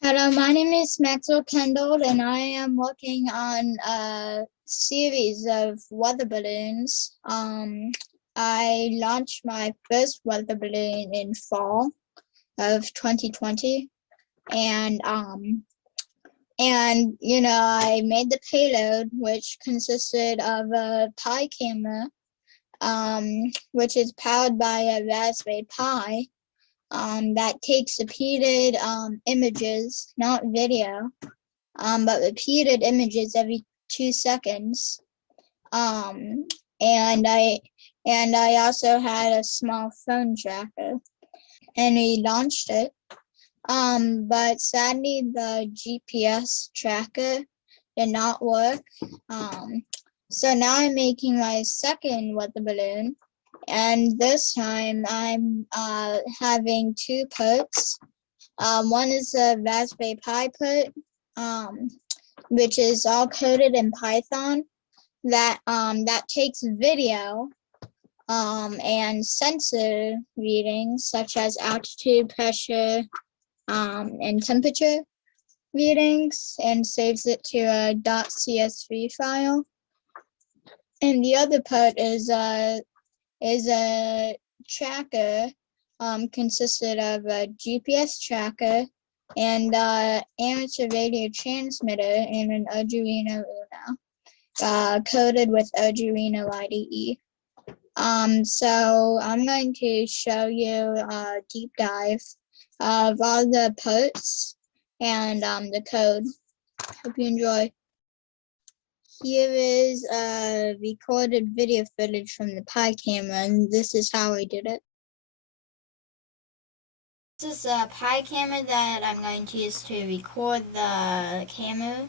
Hello, my name is Maxwell Kendall, and I am working on a series of weather balloons. I launched my first weather balloon in fall of 2020, and I made the payload, which consisted of a Pi camera, which is powered by a Raspberry Pi. That takes repeated images, not video, but repeated images every 2 seconds. Um, and I also had a small phone tracker, and we launched it. But sadly, the GPS tracker did not work. So now I'm making my second weather balloon, and this time I'm having two puts. One is a Raspberry Pi put, um, which is all coded in Python that takes video and sensor readings such as altitude, pressure, and temperature readings and saves it to a .csv file. And the other part is a tracker consisted of a GPS tracker and amateur radio transmitter and an Arduino Uno, coded with Arduino IDE. So I'm going to show you a deep dive of all the parts and the code. Hope you enjoy. Here is recorded video footage from the Pi camera, and this is how I did it. This is a Pi camera that I'm going to use to record the camera,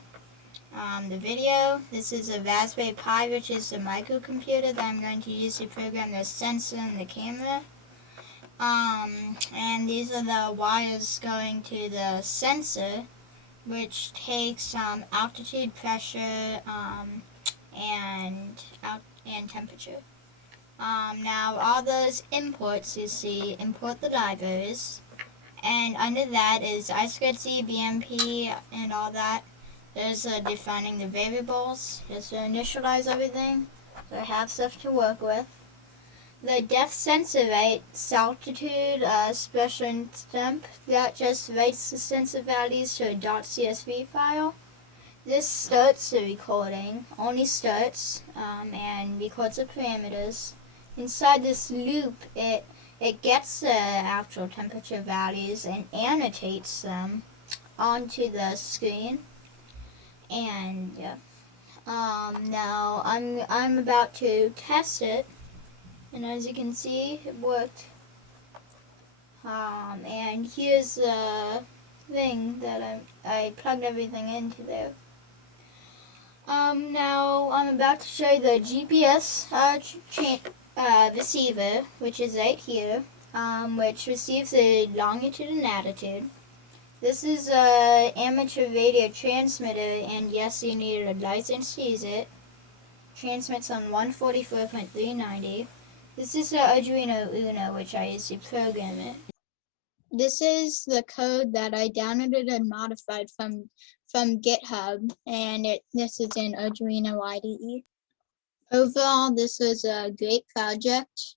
the video. This is a Raspberry Pi, which is a microcomputer that I'm going to use to program the sensor and the camera. And these are the wires going to the sensor, which takes altitude, pressure, and temperature. Now all those imports you see, import the drivers, and under that is I2C, BMP, and all that. There's defining the variables, just to initialize everything, so I have stuff to work with. The depth sensor rates altitude, special and temp, that just writes the sensor values to a .csv file. This starts the recording, only starts, and records the parameters. Inside this loop, it gets the actual temperature values and annotates them onto the screen. And now I'm about to test it, and as you can see, it worked. And here's the thing that I plugged everything into there. Now I'm about to show you the GPS receiver, which is right here, which receives the longitude and latitude. This is a amateur radio transmitter, and yes, you need a license to use it. Transmits on 144.390. This is the Arduino Uno, which I use to program it. This is the code that I downloaded and modified from GitHub, and this is in Arduino IDE. Overall, this was a great project,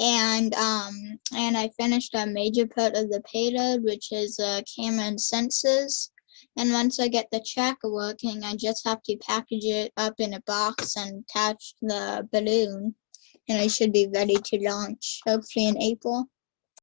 and I finished a major part of the payload, which is camera and sensors. And once I get the tracker working, I just have to package it up in a box and attach the balloon, and I should be ready to launch, hopefully in April.